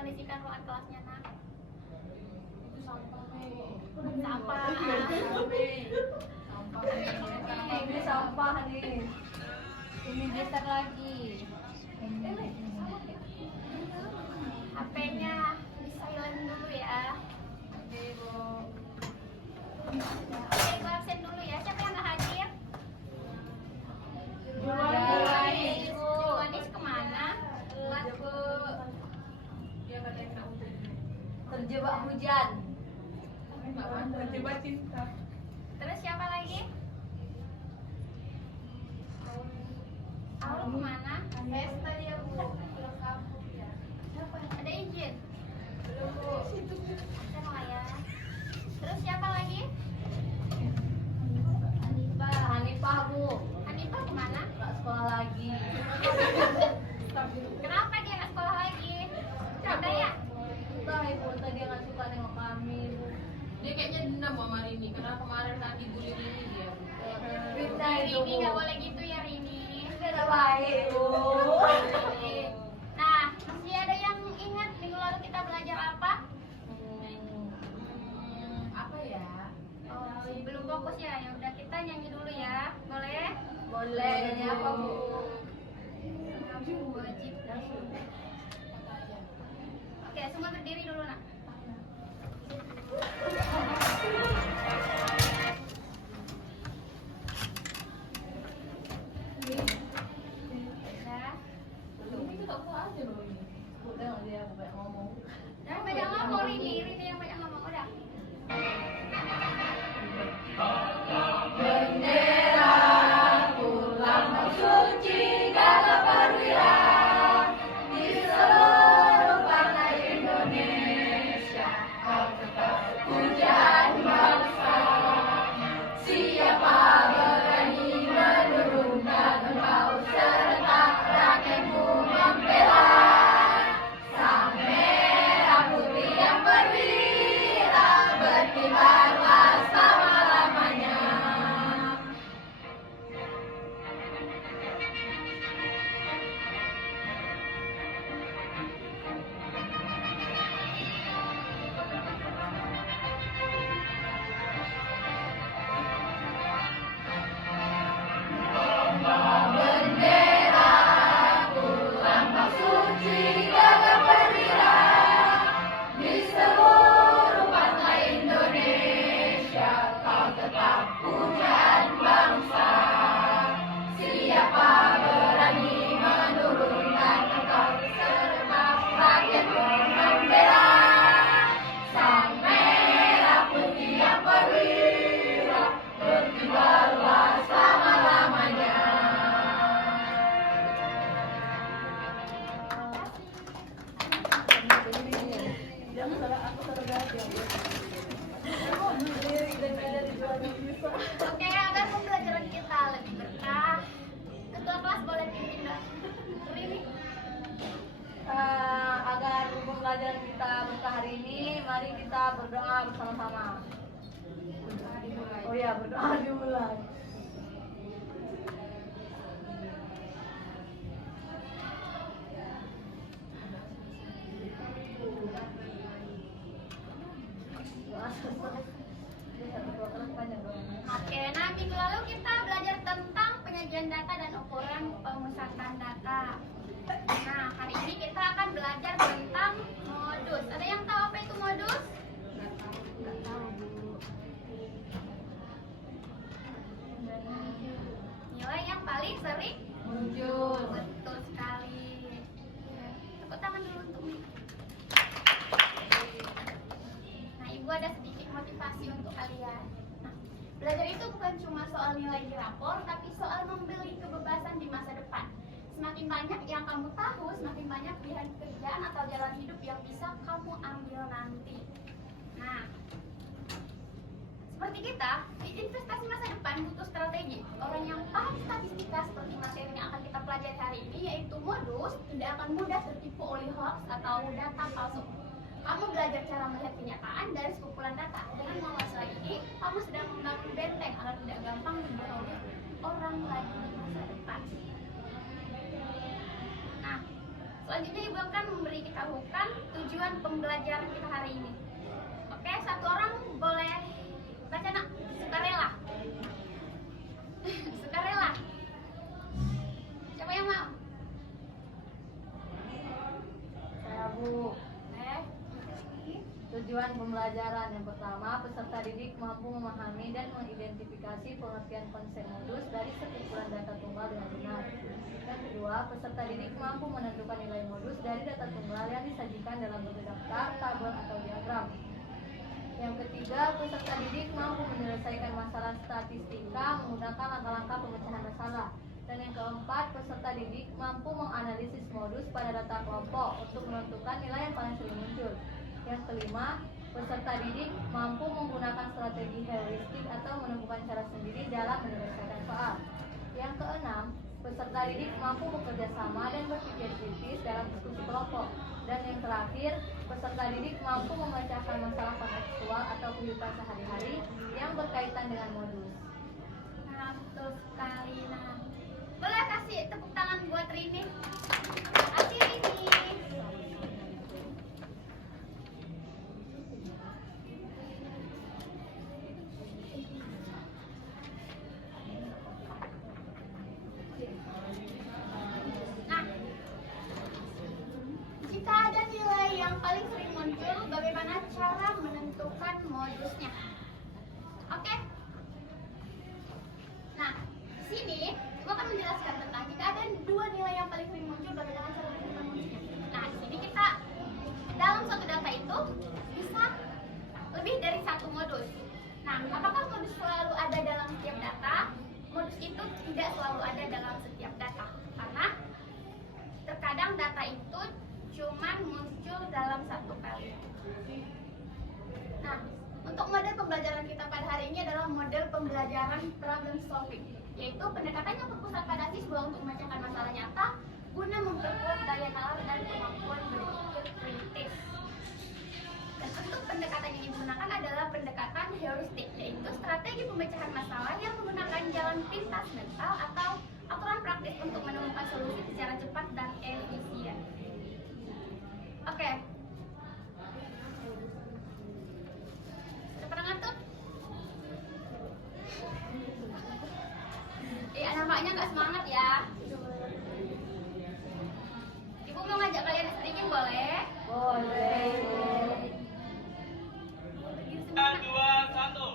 kondisikan ruangan kelasnya, Nak? Itu sampah, Mei. Sampah. Ini sampah nih. Ini geser lagi. HP-nya di silent dulu ya. Oke, Bu. Oke, gue absen dulu ya. Siapa yang nggak hadir? Juanis. Juanis kemana? Telat, Bu. Dia katanya kena hujan. Terjebak hujan. Terjebak cinta. Terus siapa lagi? Aul kemana? Pesta dia, Bu. Ada izin? Belum, Bu. Absen lah ya. Terus siapa lagi? Hanifah, Bu. Hanifah kemana? Nggak sekolah lagi. Kenapa dia nggak sekolah lagi? Ada ya? Entah, Ibu, tadi dia nggak suka nengok kami, Bu. Dia kayaknya dendam sama Rini karena kemarin tadi bully Rini dia. Fitnah itu, Rini Bu. nggak boleh gitu ya, Rini. Udah baik, Bu. Nah, masih ada yang ingat minggu lalu kita belajar apa? Apa ya? Oh, belum fokus ya. Ya udah kita nyanyi dulu ya. Boleh? Boleh, nyanyi apa, Bu? Wajib. Oke, semua berdiri dulu, Nak. Udah. Ini kita tahu aja loh ini. Udah nggak dia banyak ngomong. Jangan banyak ngomong, Rini yang banyak ngomong. Udah. Bendera pulang suci gagah perwira di seluruh pantai Indonesia. Kau tetap pujaan bangsa. Siapa berani menurunkan engkau serta rakyatmu membela. Sang merah putih yang perwira berkibarlah selama-lamanya. Bendera lambang suci gagah perwira di seluruh pantai Indonesia. Kau tetap pujaan bangsa. Siapa berani menurunkan engkau serta rakyatmu membela. Sang merah putih yang perwira berkibarlah selama-lamanya. Oke, agar pembelajaran kita lebih berkah, ketua kelas boleh pimpin dah. Rini. Agar pembelajaran kita berkah hari ini, mari kita berdoa bersama-sama. Oh ya, berdoa dimulai. Oke, nah minggu lalu kita belajar tentang penyajian data dan ukuran pemusatan data. Nah, hari ini kita akan belajar tentang modus. Ada yang tahu apa itu modus? Nggak tahu, Bu. Nilai yang paling sering Muncul. betul sekali. Tepuk tangan dulu untuk Mika. Nah, Ibu ada sedikit motivasi untuk kalian. Nah, belajar itu bukan cuma soal nilai di rapor, tapi soal membeli kebebasan di masa depan. Semakin banyak yang kamu tahu, semakin banyak pilihan pekerjaan atau jalan hidup yang bisa kamu ambil nanti. Nah, seperti kita, di investasi masa depan butuh strategi. Orang yang paham statistika seperti materi yang akan kita pelajari hari ini, yaitu modus, tidak akan mudah tertipu oleh hoax atau data palsu. Kamu belajar cara melihat kenyataan dari sekumpulan data. Dengan menguasai ini, kamu sedang membangun benteng agar tidak gampang dibohongi orang lagi di masa depan. Nah, Selanjutnya ibu akan memberitahukan tujuan pembelajaran kita hari ini. Oke, satu orang boleh baca nak, sukarela. Sukarela. Siapa yang mau? Saya Bu. Tujuan pembelajaran yang pertama, peserta didik mampu memahami dan mengidentifikasi pengertian konsep modus dari sekumpulan data tunggal dengan benar. Yang kedua, peserta didik mampu menentukan nilai modus dari data tunggal yang disajikan dalam bentuk daftar, tabel, atau diagram. Yang ketiga, peserta didik mampu menyelesaikan masalah statistika menggunakan langkah-langkah pemecahan masalah. Dan yang keempat, peserta didik mampu menganalisis modus pada data kelompok untuk menentukan nilai yang paling sering muncul. Yang kelima, peserta didik mampu menggunakan strategi heuristik atau menemukan cara sendiri dalam menyelesaikan soal. Yang keenam, peserta didik mampu bekerja sama dan berpikir kritis dalam diskusi kelompok. Dan yang terakhir, peserta didik mampu memecahkan masalah kontekstual atau kehidupan sehari-hari yang berkaitan dengan modus. Nah, betul sekali. Nah, boleh kasih tepuk tangan buat Rini. Kasih Rini. Nah, jika ada nilai yang paling sering muncul, bagaimana cara menentukan modusnya? Oke? Nah, di sini gua akan menjelaskan tentang jika ada dua nilai yang paling sering muncul, bagaimana cara menentukan modusnya. Nah, di sini kita dalam suatu data itu bisa lebih dari satu modus. Nah, apakah modus selalu ada dalam setiap data? Modus itu tidak selalu ada dalam setiap data, karena terkadang data itu cuma muncul dalam satu kali. Nah, untuk model pembelajaran kita pada hari ini adalah model pembelajaran problem solving, yaitu pendekatannya berpusat pada siswa untuk memecahkan masalah nyata guna memperkuat daya nalar dan kemampuan berpikir kritis. Dan untuk pendekatan yang digunakan adalah pendekatan heuristik, yaitu strategi pemecahan masalah yang menggunakan jalan pintas mental atau aturan praktis untuk menemukan solusi secara cepat dan efisien. Oke. Sudah pernah ngantuk? Nampaknya nggak semangat ya. Ibu mau ngajak kalian stretching boleh? Boleh. Berdiri sebentar. 2, 1.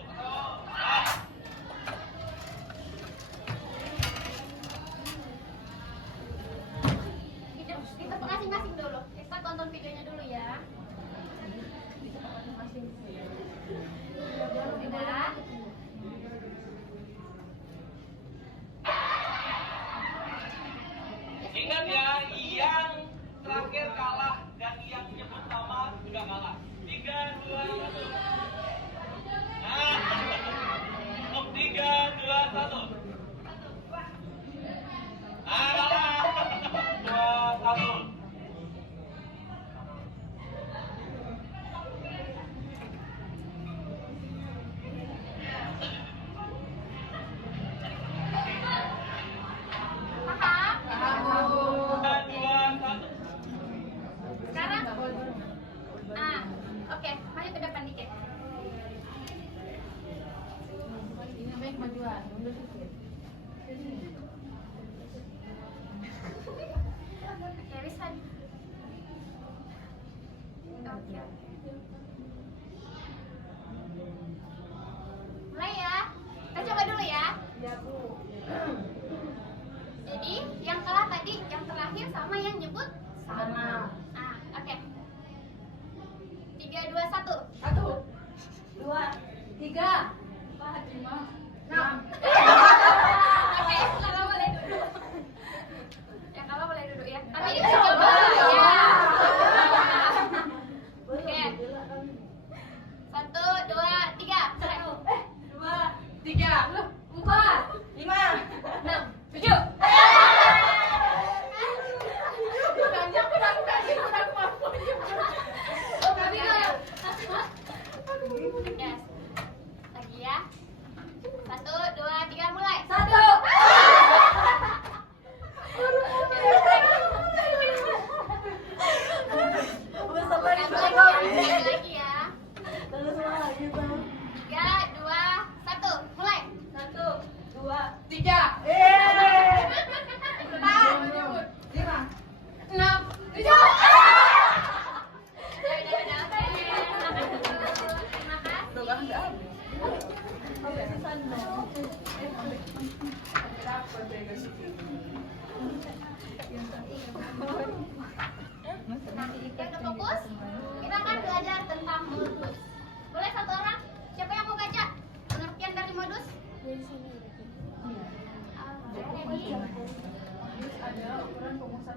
Kita masing-masing dulu. Kita tonton videonya dulu ya. Tidak. Ingat ya, yang terakhir kalah dan yang nyebut nama juga kalah. 3, 2, 1. Nah, 3, 2, 1. Kalah. 2, 1. Sekarang, oke, maju ke depan dikit. Ini baik majuan, mundur sedikit. Oke, bisa. Oke. Mulai ya. Kita coba dulu ya. Ya, Bu. Jadi, yang kalah tadi, yang terakhir sama yang nyebut Sama. Nah, oke. 3, 2, 1. 1, 2, 3, 4, 5, 6. Oke, kalau boleh duduk. Ya, kalau boleh duduk ya. Tapi Boleh. bisa coba ya. Boleh. Oke.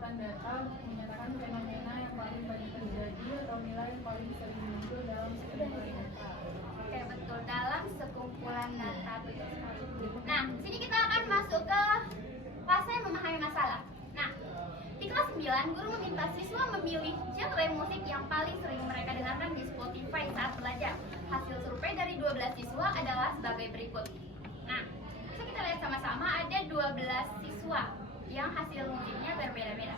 mengumpulkan data untuk menyatakan fenomena yang paling banyak terjadi atau nilai yang paling sering muncul dalam sekumpulan data. Oke, betul, dalam sekumpulan data, betul sekali. Nah, sini kita akan masuk ke fase memahami masalah. Nah, di kelas 9, guru meminta siswa memilih genre musik yang paling sering mereka dengarkan di Spotify saat belajar. Hasil survei dari 12 siswa adalah sebagai berikut. Nah, bisa kita lihat sama-sama ada 12 siswa yang hasil musiknya berbeda-beda.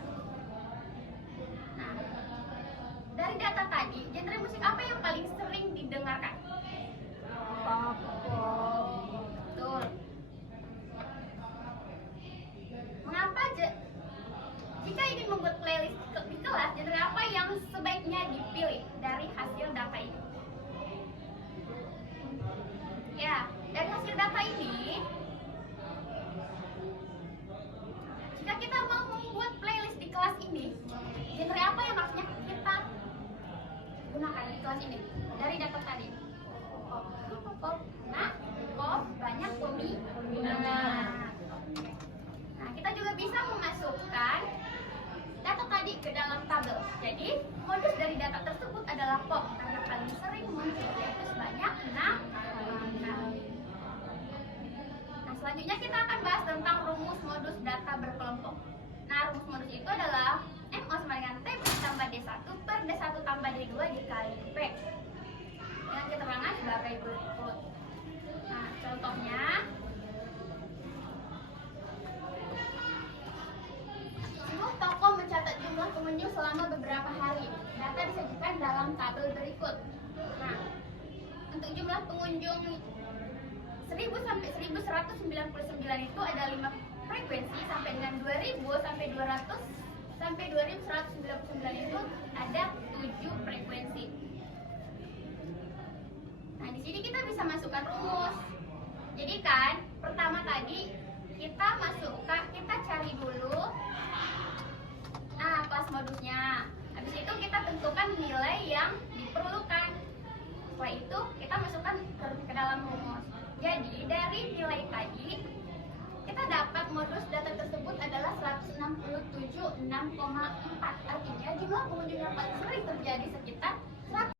Nah, dari data tadi, genre musik apa yang paling sering didengarkan? Pop. Betul. Mengapa jika ingin membuat playlist di kelas, genre apa yang sebaiknya dipilih dari hasil data ini? Ya, dari hasil data ini, jika kita mau membuat playlist di kelas ini, genre apa yang harusnya kita gunakan di kelas ini? Dari data tadi. Pop. Nah, pop banyak peminat. Nah, kita juga bisa memasukkan data tadi ke dalam tabel. Jadi, modus dari data tersebut adalah pop karena paling sering muncul, yaitu sebanyak 6 kali. Nah, selanjutnya kita akan bahas tentang rumus modus data berkelompok. Nah, rumus modus itu adalah MO sama dengan T ditambah D1 per D1 tambah D2 dikali P dengan keterangan sebagai berikut. Nah, contohnya sebuah toko mencatat jumlah pengunjung selama beberapa hari. Data disajikan dalam tabel berikut. Nah, untuk jumlah pengunjung 1000 sampai 1199 itu ada 5 frekuensi, sampai dengan 2000 sampai 200 sampai 2199 itu ada 7 frekuensi. Nah, di sini kita bisa masukkan rumus. Jadi kan, pertama tadi kita cari dulu kelas modusnya. Habis itu kita tentukan nilai yang diperlukan. Setelah itu kita masukkan ke dalam rumus. Jadi dari nilai tadi kita dapat modus data tersebut adalah 167,6,4. Artinya jumlah pengunjung yang paling sering terjadi